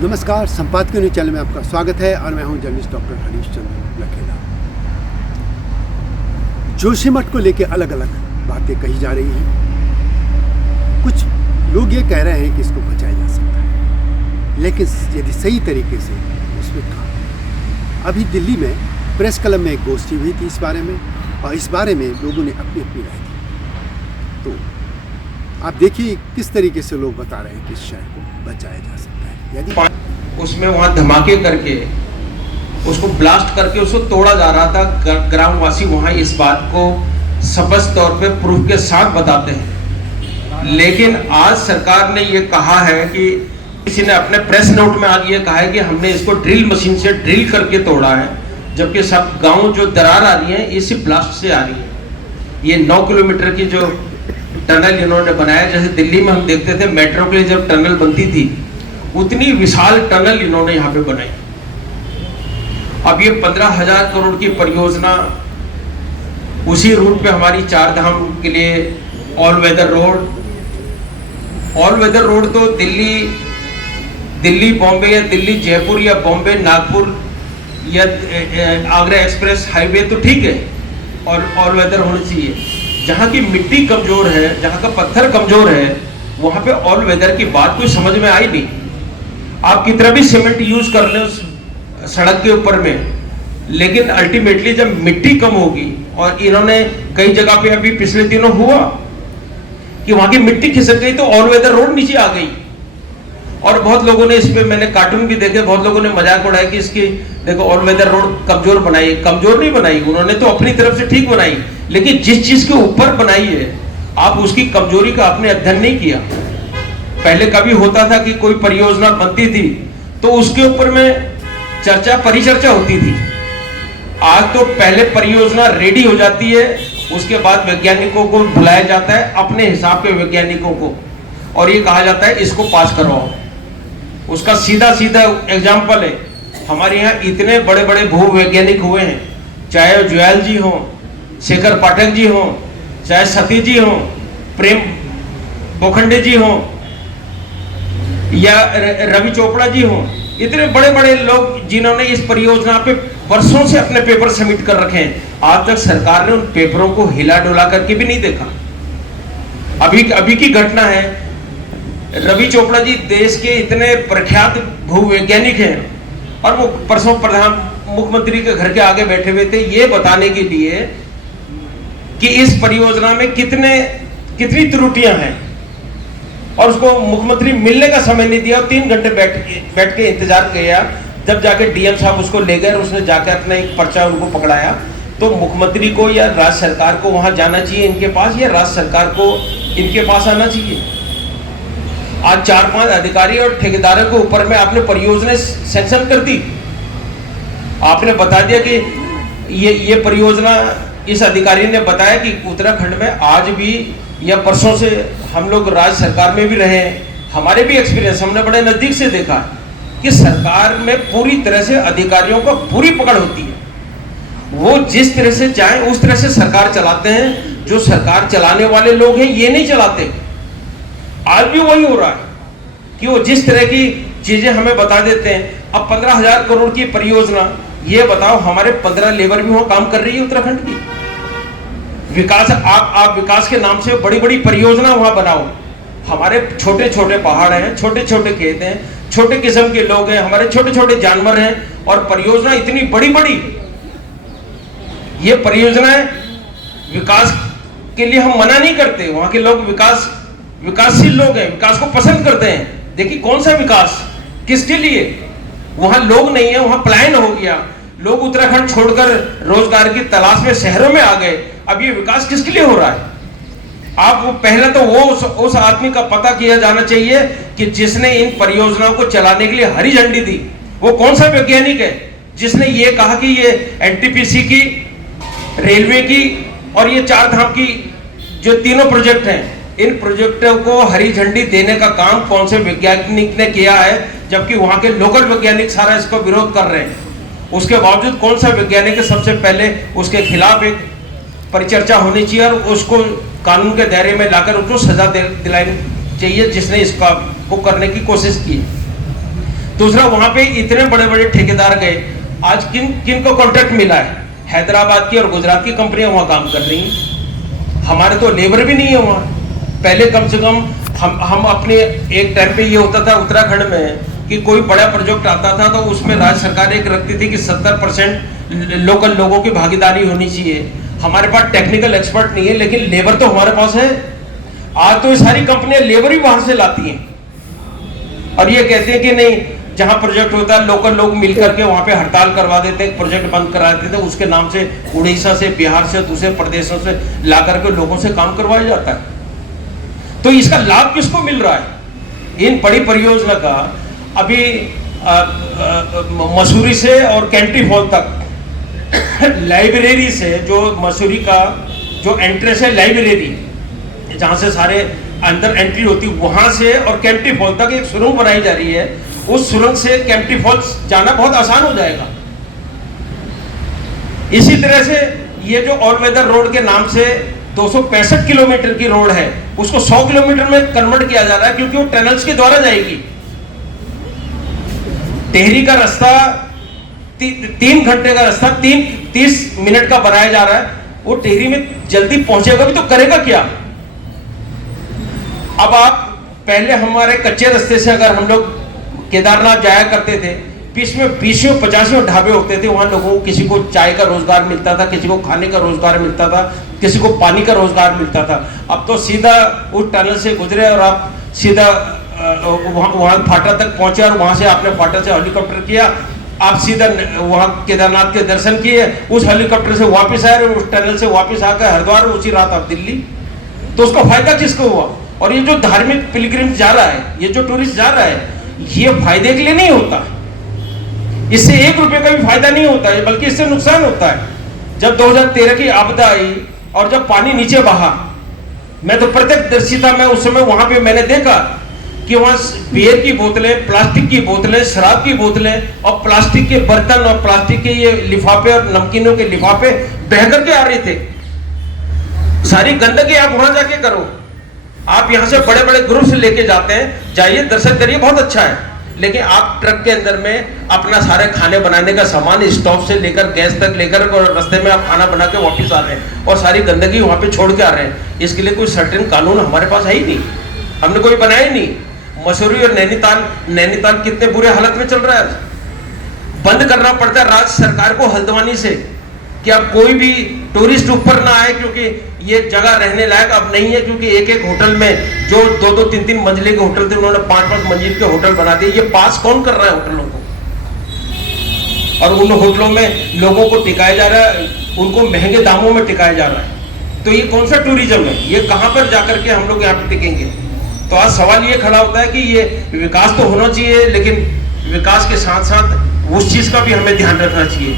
नमस्कार, संपादकीय news channel में आपका स्वागत है और मैं हूं जर्नलिस्ट डॉक्टर हरीश चंद्र लखेला। जोशीमठ को लेकर अलग अलग बातें कही जा रही हैं। कुछ लोग ये कह रहे हैं कि इसको बचाया जा सकता है, लेकिन यदि सही तरीके से उसमें काम। अभी दिल्ली में प्रेस क्लब में एक गोष्ठी हुई थी इस बारे में, और इस बारे में लोगों ने अपनी अपनी राय दी। तो आप देखिए किस तरीके से लोग बता रहे हैं कि इस शहर को बचाया जा सकता है। यदि उसमें वहाँ धमाके करके उसको ब्लास्ट करके उसको तोड़ा जा रहा था, ग्रामवासी वहाँ इस बात को स्पष्ट तौर पे प्रूफ के साथ बताते हैं। लेकिन आज सरकार ने ये कहा है कि किसी ने अपने प्रेस नोट में आज ये कहा है कि हमने इसको ड्रिल मशीन से ड्रिल करके तोड़ा है, जबकि सब गाँव जो दरार आ रही है इसी ब्लास्ट से आ रही है। ये 9 किलोमीटर की जो टनल इन्होंने बनाया, जैसे दिल्ली में हम देखते थे मेट्रो के लिए जब टनल बनती थी उतनी विशाल टनल इन्होंने यहाँ पे बनाई। अब ये 15,000 करोड़ की परियोजना उसी रूट पे हमारी 4 धाम के लिए ऑल वेदर रोड तो दिल्ली बॉम्बे या दिल्ली जयपुर या बॉम्बे नागपुर या आगरा एक्सप्रेस हाईवे तो ठीक है, और ऑल वेदर होना चाहिए। जहाँ की मिट्टी कमजोर है, जहाँ का पत्थर कमजोर है, वहां पे ऑल वेदर की बात कोई समझ में आई नहीं। आप कितना भी सीमेंट यूज कर लें उस सड़क के ऊपर में, लेकिन अल्टीमेटली जब मिट्टी कम होगी, और इन्होंने कई जगह पे अभी पिछले दिनों हुआ कि वहां की मिट्टी खिसक गई तो ऑल वेदर रोड नीचे आ गई। और बहुत लोगों ने इस पे, मैंने कार्टून भी देखे, बहुत लोगों ने मजाक उड़ाया कि इसकी देखो ऑल वेदर रोड कमजोर बनाई। कमजोर नहीं बनाई, उन्होंने तो अपनी तरफ से ठीक बनाई, लेकिन जिस चीज के ऊपर बनाई है आप उसकी कमजोरी का आपने अध्ययन नहीं किया। पहले कभी होता था कि कोई परियोजना बनती थी तो उसके ऊपर में परिचर्चा होती थी। आज तो पहले परियोजना रेडी हो जाती है, उसके बाद वैज्ञानिकों को बुलाया जाता है, अपने हिसाब के वैज्ञानिकों को, और ये कहा जाता है इसको पास करवाओ। उसका सीधा सीधा एग्जाम्पल है, हमारे यहाँ इतने बड़े बड़े भू वैज्ञानिक हुए हैं, चाहे ज्वाल जी हो, शेखर पाठक जी हो, चाहे सती जी हो, प्रेम बोखंडे जी हो, या रवि चोपड़ा जी हो, इतने बड़े बड़े लोग जिन्होंने इस परियोजना पे वर्षों से अपने पेपर सबमिट कर रखे हैं, आज तक सरकार ने उन पेपरों को हिला डोला करके भी नहीं देखा। अभी की घटना है, रवि चोपड़ा जी देश के इतने प्रख्यात भूवैज्ञानिक हैं, और वो परसों मुख्यमंत्री के घर के आगे बैठे हुए थे ये बताने के लिए कि इस परियोजना में कितनी त्रुटियां हैं, और उसको मुख्यमंत्री मिलने का समय नहीं दिया। 3 घंटे बैठ के इंतजार किया, जब जाके डीएम साहब उसको ले गए, उसने जाके अपना एक पर्चा उनको पकड़ाया। तो मुख्यमंत्री को या राज्य सरकार को वहां जाना चाहिए इनके पास, या राज्य सरकार को इनके पास आना चाहिए। आज 4-5 अधिकारी और ठेकेदारों के ऊपर में आपने परियोजना सैंक्शन कर दी। आपने बता दिया कि ये परियोजना, इस अधिकारी ने बताया कि उत्तराखंड में आज भी या परसों से हम लोग राज्य सरकार में भी रहे हैं, हमारे भी एक्सपीरियंस, हमने बड़े नजदीक से देखा कि सरकार में पूरी तरह से अधिकारियों को पूरी पकड़ होती है। वो जिस तरह से चाहे उस तरह से सरकार चलाते हैं। जो सरकार चलाने वाले लोग हैं ये नहीं चलाते। आज भी वही हो रहा है कि वो जिस तरह की चीजें हमें बता देते हैं। अब 15,000 करोड़ की परियोजना, ये बताओ हमारे 15 लेबर भी वहां काम कर रही है उत्तराखंड की। विकास, आप विकास के नाम से बड़ी बड़ी परियोजना वहां बनाओ। हमारे छोटे छोटे पहाड़ हैं, छोटे छोटे खेत हैं, छोटे किस्म के लोग हैं, हमारे छोटे छोटे जानवर हैं, और परियोजना इतनी बड़ी बड़ी। ये परियोजनाएं विकास के लिए हम मना नहीं करते, वहां के लोग विकासशील लोग हैं, विकास को पसंद करते हैं। देखिए कौन सा विकास, किसके लिए? वहां लोग नहीं है, वहां पलायन हो गया, लोग उत्तराखंड छोड़कर रोजगार की तलाश में शहरों में आ गए। अब ये विकास किसके लिए हो रहा है? आप पहले तो उस आदमी का पता किया जाना चाहिए कि जिसने इन परियोजनाओं को चलाने के लिए हरी झंडी दी। वो कौन सा वैज्ञानिक है जिसने ये कहा कि ये एनटीपीसी की, रेलवे की और ये 4 धाम की जो तीनों प्रोजेक्ट हैं, इन प्रोजेक्टों को हरी झंडी देने का काम कौन से वैज्ञानिक ने किया है, जबकि वहां के लोकल वैज्ञानिक सारा इसको विरोध कर रहे हैं। उसके बावजूद कौन सा वैज्ञानिक है सबसे पहले उसके खिलाफ एक परिचर्चा होनी चाहिए, और उसको कानून के दायरे में लाकर उसको सजा दिलानी चाहिए जिसने इसका वो करने की कोशिश की। दूसरा, वहां पे इतने बड़े बड़े ठेकेदार गए, आज किन किन को कॉन्ट्रैक्ट मिला है? हैदराबाद की और गुजरात की कंपनियां वहां काम कर रही हैं। हमारे तो लेबर भी नहीं है वहां। पहले कम से कम हम अपने एक टाइम पे ये होता था उत्तराखंड में कि कोई बड़ा प्रोजेक्ट आता था तो उसमें राज्य सरकार एक रखती थी कि 70% लोकल लोगों की भागीदारी होनी चाहिए। हमारे पास टेक्निकल एक्सपर्ट नहीं है, लेकिन लेबर तो हमारे पास है। आज तो ये सारी कंपनियां लेबर ही बाहर से लाती हैं और ये कहते हैं कि नहीं, जहां प्रोजेक्ट होता है लोकल लोग मिलकर के वहां पे हड़ताल करवा देते हैं, प्रोजेक्ट बंद करा देते हैं, उसके नाम से उड़ीसा से, बिहार से, दूसरे प्रदेशों से ला करके लोगों से काम करवाया जाता है। तो इसका लाभ किसको मिल रहा है? इन बड़ी परियोजना का अभी मसूरी से और कैंटी फॉल तक लाइब्रेरी से, जो मसूरी का जो एंट्रेंस है लाइब्रेरी, जहां से सारे अंदर एंट्री होती, वहां से और कैंटी फॉल तक एक सुरंग बनाई जा रही है। उस सुरंग से कैंटी फॉल्स जाना बहुत आसान हो जाएगा। इसी तरह से ये जो ऑल वेदर रोड के नाम से 265 किलोमीटर की रोड है, उसको 100 किलोमीटर में कन्वर्ट किया जा रहा है, क्योंकि वो टनल्स के द्वारा जाएगी। टेहरी का रास्ता 3 घंटे का रास्ता 30 मिनट का बनाया जा रहा है। वो टेहरी में जल्दी पहुंचेगा भी तो करेगा क्या? अब आप पहले हमारे कच्चे रास्ते से अगर हम लोग केदारनाथ जाया करते थे, बीच में 20-50 ढाबे होते थे, वहां लोगों को किसी को चाय का रोजगार मिलता था, किसी को खाने का रोजगार मिलता था, किसी को पानी का रोजगार मिलता था। अब तो सीधा उस टनल से गुजरे और आप सीधा वहां फाटा तक पहुंचे और वहां से आपने फाटा से हेलीकॉप्टर किया, आप सीधा वहां केदारनाथ के दर्शन किए, उस हेलीकॉप्टर से वापस आए, उस टनल से वापस आकर हरिद्वार, उसी रात आप दिल्ली। तो उसका फायदा किसको हुआ? और ये जो धार्मिक पिलग्रिम जा रहा है, ये जो टूरिस्ट जा रहा है, ये फायदे के लिए नहीं होता, इससे 1 रुपए का भी फायदा नहीं होता है, बल्कि इससे नुकसान होता है। जब 2013 की आपदा आई और जब पानी नीचे बहा, मैं तो प्रत्यक्षदर्शी था, मैं उस समय वहां पे मैंने देखा कि वहां बियर की बोतलें, प्लास्टिक की बोतलें, शराब की बोतलें और प्लास्टिक के बर्तन और प्लास्टिक के ये लिफाफे और नमकीनों के लिफाफे बह करके आ रहे थे। सारी गंदगी आप वहां जाके करो। आप यहां से बड़े बड़े ग्रुप से लेके जाते हैं, जाइए दर्शन करिए, बहुत अच्छा है, लेकिन आप ट्रक के अंदर में अपना सारे खाने बनाने का सामान स्टोव से लेकर गैस तक लेकर और रास्ते में आप खाना बना के वापस आ रहे हैं और सारी गंदगी वहां पे छोड़ के आ रहे हैं। इसके लिए कोई सर्टेन कानून हमारे पास है ही नहीं, हमने कोई बनाया ही नहीं। मसूरी और नैनीताल कितने बुरे हालत में चल रहा है। बंद करना पड़ता है राज्य सरकार को हल्द्वानी से कि अब कोई भी टूरिस्ट ऊपर ना आए, क्योंकि ये जगह रहने लायक अब नहीं है, क्योंकि एक होटल में जो 2-2, 3-3 मंजिले के होटल थे, उन्होंने 5-5 मंजिल के होटल बना दिए। ये पास कौन कर रहा है होटलों को? और उन होटलों में लोगों को टिकाया जा रहा है, उनको महंगे दामों में टिकाया जा रहा है। तो ये कौन सा टूरिज्म है? ये कहां पर जाकर के हम लोग यहाँ पे टिकेंगे? तो आज सवाल ये खड़ा होता है कि ये विकास तो होना चाहिए, लेकिन विकास के साथ साथ उस चीज का भी हमें ध्यान रखना चाहिए